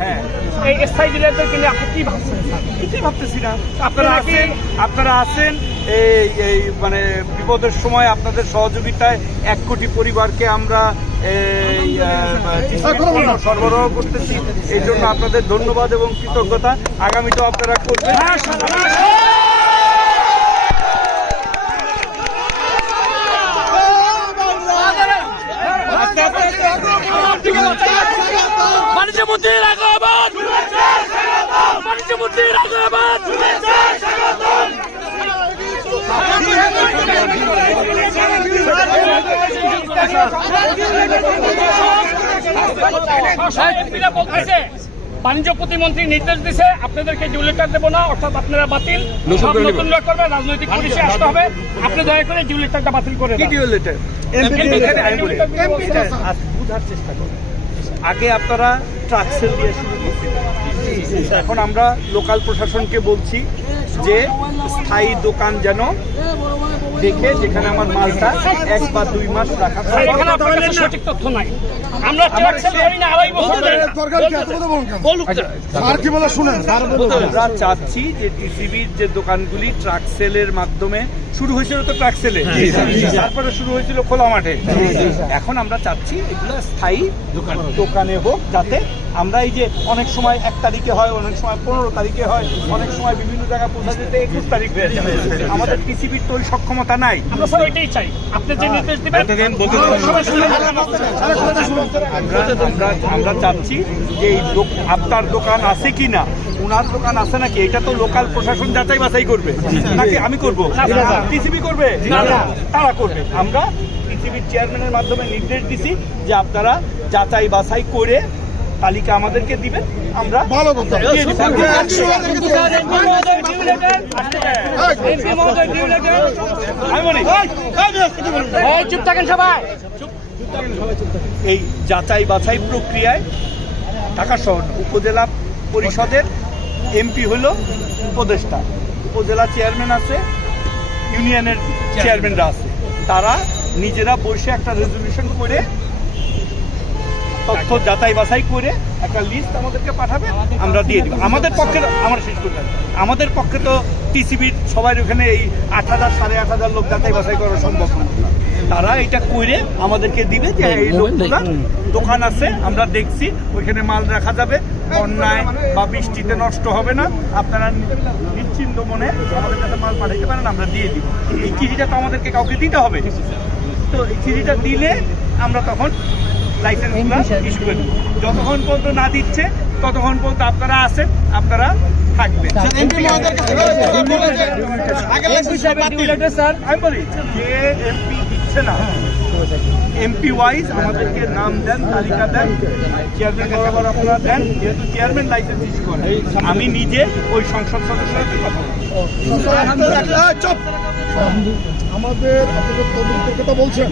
হ্যাঁ, এই স্থায়ী ডিলারদেরকে নিয়ে আপনি কি ভাবছেন? কিছুই ভাবতেছি না। আপনারা আছেন এই মানে বিপদের সময় আপনাদের সহযোগিতায় 1 কোটি পরিবারকে আমরা সরবরাহ করতেছি। এই জন্য আপনাদের ধন্যবাদ এবং কৃতজ্ঞতা। আগামীতেও আপনারা করবেন। বাণিজ্যমন্ত্রী রাঘবাদ, বাণিজ্যমন্ত্রী রাঘবাদ। বাণিজ্য প্রতিমন্ত্রী নির্দেশ দিছে আপনাদেরকে ডিউলেটার দেবো না, অর্থাৎ আপনারা বাতিল সব নতুন করবেন, রাজনৈতিক পলিসি আসতে হবে। আপনি দয়া করে ডিউলেটারটা বাতিল করে দেন। বুঝার চেষ্টা করেন। আগে আপনারা ট্রাক সেল দিয়ে শুরু করছেন, এখন আমরা লোকাল প্রশাসনকে বলছি যে স্থায়ী দোকান যেন দেখে যেখানে আমার মালটা 1 বা 2 মাস রাখা। এখানে আপনার কাছে সঠিক তথ্য নাই। আমরা ট্রাক সেল করি না 2.5 বছর ধরে। স্যার কি বলে শুনেন। আমরা চাচ্ছি যে টিসিবির যে দোকানগুলি ট্রাক সেলের মাধ্যমে শুরু হয়েছিল, তো ট্রাক সেলে তারপরে শুরু হয়েছিল খোলা মাঠে। এখন আমরা চাচ্ছি এগুলো স্থায়ী দোকানে হোক, যাতে আমরা এই যে অনেক সময় 1 তারিখে হয়, অনেক সময় 15 তারিখে হয়, অনেক সময় বিভিন্ন জায়গায় পৌঁছা যেতে 21 তারিখ হয়ে যায়। আমাদের টিসিবির তো ওই সক্ষমতা নাই। আমরা স্যার ওইটাই চাই, আপনি যে নির্দেশ দিবেন। আমরা চাচ্ছি যে এই আপনার দোকান আছে কি না, উনার দোকান আছে নাকি, এটা তো লোকাল প্রশাসন যাচাই বাছাই করবে, নাকি আমি করব, টিসিবি করবে, তারা করবে। আমরা টিসিবির চেয়ারম্যানের মাধ্যমে নির্দেশ দিছি যে আপনারা যাচাই বাছাই করে তালিকা আমাদেরকে দিবেন, আমরা চুপ থাকেন সবাই। এই যাচাই বাছাই প্রক্রিয়ায় ঢাকা শহর উপজেলা পরিষদের এমপি হলো উপদেষ্টা, উপজেলা চেয়ারম্যান আছে, ইউনিয়নের চেয়ারম্যানরা আছে, তারা নিজেরা বসে একটা রেজলিউশন করে তথ্য যাচাই বাছাই করে একটা লিস্ট আমাদেরকে পাঠাবে, আমরা দিয়ে দিব। আমাদের পক্ষে আমরা শেষ করতে আমাদের পক্ষে তো টিসিবির সবাই ওখানে এই 8,000 সাড়ে 8,000 লোক যাচাই বাছাই করা সম্ভব না। তারা এটা করে আমাদেরকে দিবে যে এই লোকগুলা দোকান আছে, আমরা দেখছি ওইখানে মাল রাখা যাবে, অন্যায় বা বৃষ্টিতে নষ্ট হবে না, আপনারা নিশ্চিন্ত মনে আমাদের কাছে মাল পাঠাইতে পারেন, আমরা দিয়ে দিব। এই চিঠিটা তো আমাদেরকে কাউকে দিতে হবে, তো এই চিঠিটা দিলে আমরা তখন লাইসেন্সগুলো ইস্যু করে দেবো। যতক্ষণ পর্যন্ত না দিচ্ছে ততক্ষণ পর্যন্ত আপনারা আছেন, আপনারা থাকবেন। আমি বলি যে এমপি দিচ্ছে না, এমপি ওয়াইজ আমাদেরকে নাম দেন, তালিকা দেন, চেয়ারম্যান বরাবর আপনারা দেন, যেহেতু চেয়ারম্যান লাইসেন্স ইস্যু করে। আমি নিজে ওই সংসদ সদস্যের কথা আমাদের আপনাদের তদন্তের কথা বলছেন,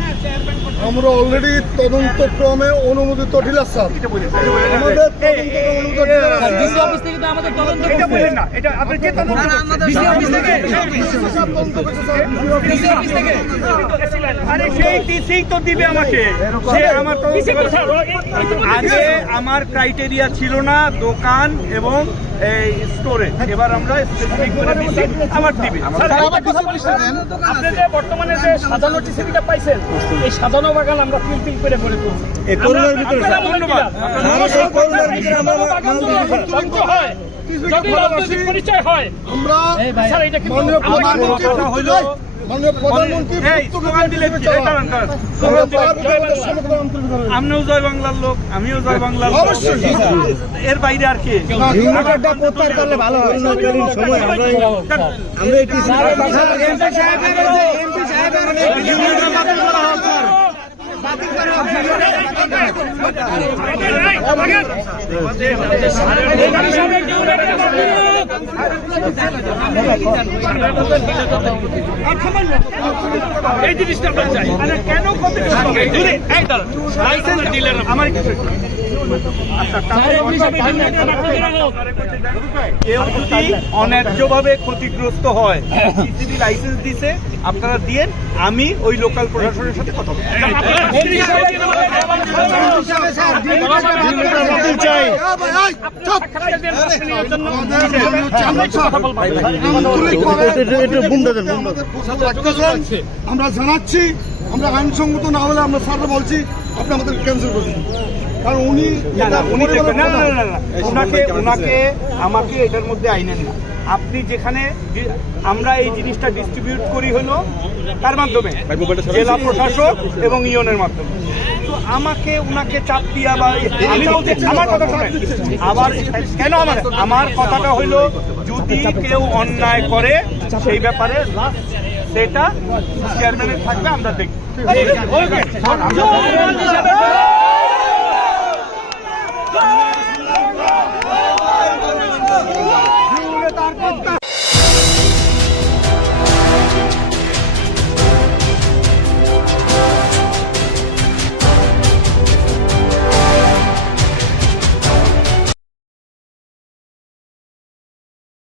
আমরা অলরেডি তদন্তক্রমে অনুমোদিত ডিলার স্যার, আমাদের দিবে আমাকে। আগে আমার ক্রাইটেরিয়া ছিল না দোকান এবং স্টোরে, এবার আমরা স্পেসিফিক করে দিচ্ছি আমার দিবে। আপনি যে বর্তমানে যে সাজানো টিসিবিটা পাইছেন, এই সাজানো বাগান আমরা ফিল করে গড়ে তুলছি। ধন্যবাদ। পরিচয় হয় আমরা আমিও জয় বাংলার লোক, আমিও জয় বাংলার লোক, এর বাইরে আর কে? এই জিনিসটা আমরা চাই। কেন লাইসেন্স দিলেন আমার কেউ যদি অন্যায্যভাবে ক্ষতিগ্রস্ত হয়, টিসিবি লাইসেন্স দিছে, আপনারা দিয়েন, আমি ওই লোকাল প্রশাসনের সাথে কথা বলবো। আমরা জানাচ্ছি, আমরা আইনসঙ্গত না হলে আমরা স্যাররা বলছি আপনি আমাদের ক্যান্সেল করে দিন, কারণ উনি উনি দেখবেন না, ওনাকে আমাকে এটার মধ্যে আইনেন না। আপনি যেখানে আমরা এই জিনিসটা ডিস্ট্রিবিউট করি হলো তার মাধ্যমে জেলা প্রশাসক এবং ইউনের মাধ্যমে, তো আমাকে উনাকে চাপ দিয়া বা আমি বলছি, আমার কথা শোনেন, আবার কেন আমার কথাটা হইলো যদি কেউ অন্যায় করে সেই ব্যাপারে সেটা চেয়ারম্যানের থাকবে, আমরা দেখব।